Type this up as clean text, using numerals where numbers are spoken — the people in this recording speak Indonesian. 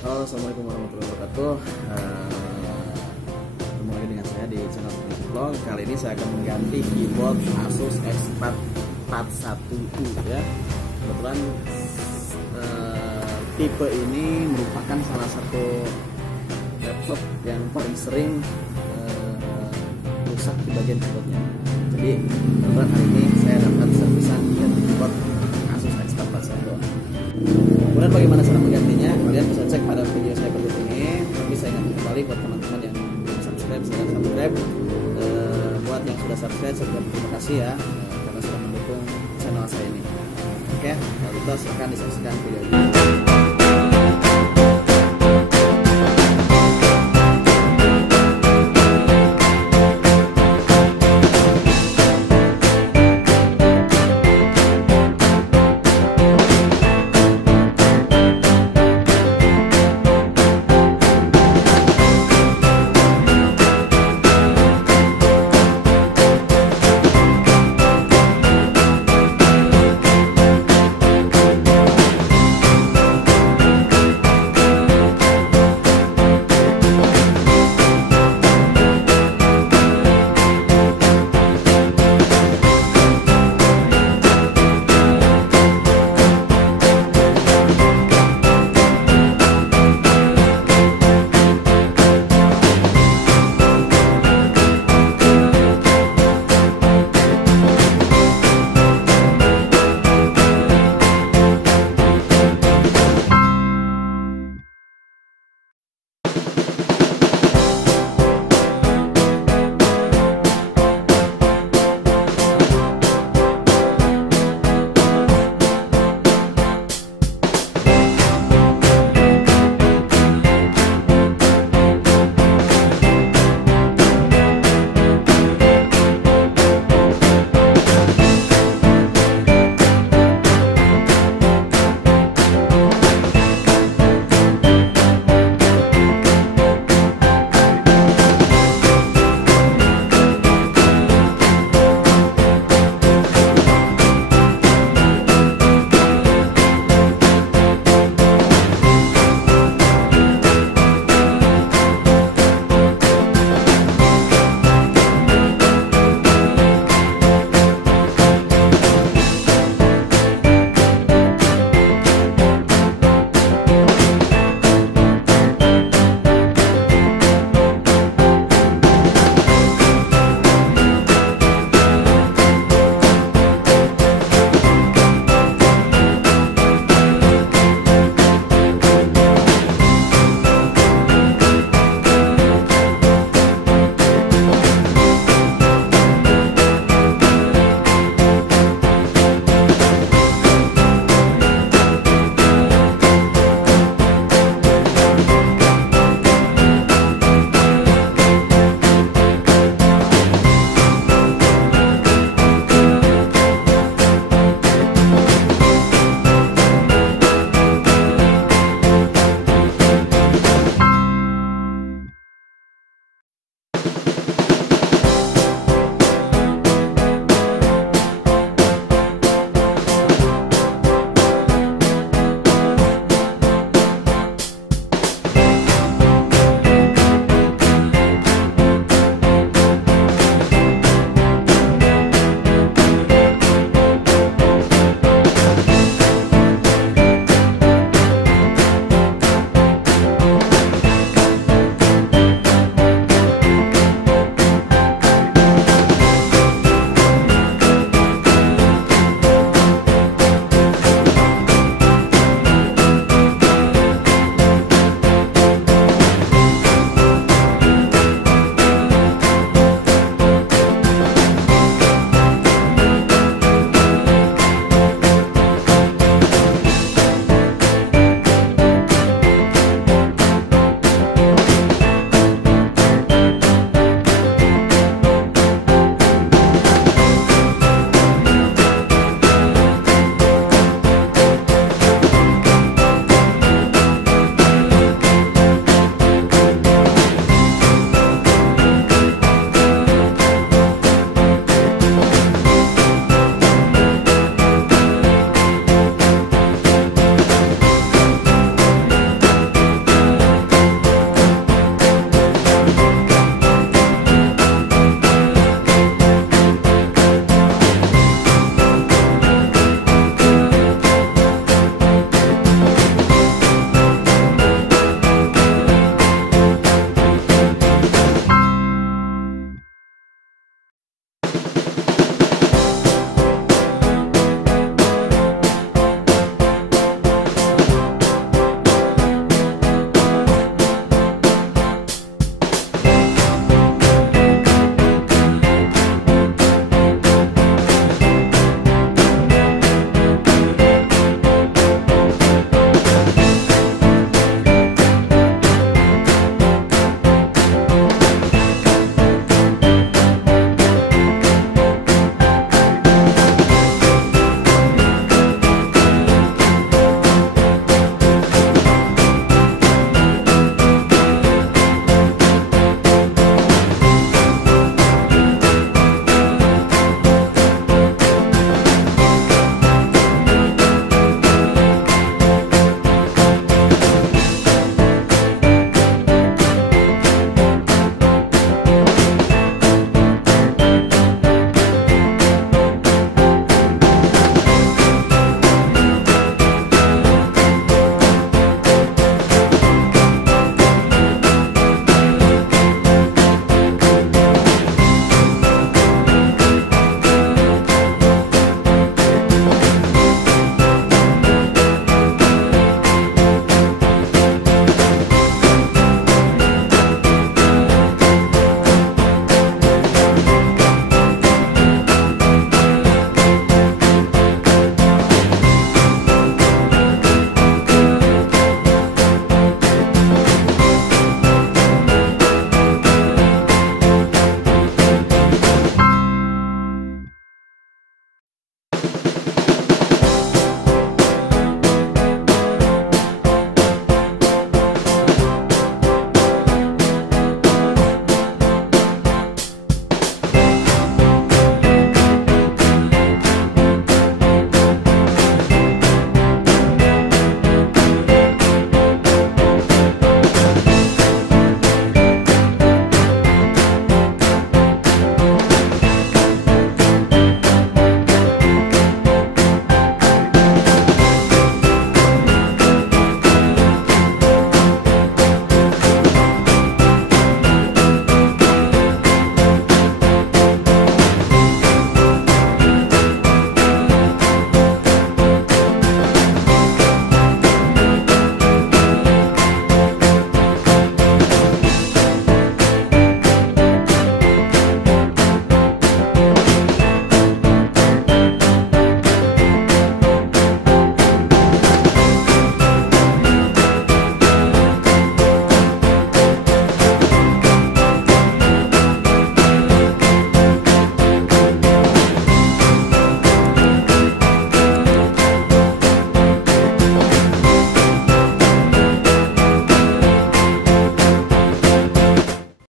Halo, assalamualaikum warahmatullahi wabarakatuh. Ketemu lagi dengan saya di channel Vlog. Kali ini saya akan mengganti keyboard Asus X441U ya. Kebetulan tipe ini merupakan salah satu laptop yang paling sering rusak di bagian keyboardnya. Jadi kebetulan hari ini saya dapat servisan ganti keyboard Asus X441. Kemudian bagaimana cara menggantinya? Kalian bisa cek pada video saya berikut ini. Tapi saya ingatkan kembali buat teman-teman yang belum subscribe, silahkan subscribe. Buat yang sudah subscribe, saya ucapkan terima kasih ya karena sudah mendukung channel saya ini. Oke, kalau gitu silahkan disaksikan video ini.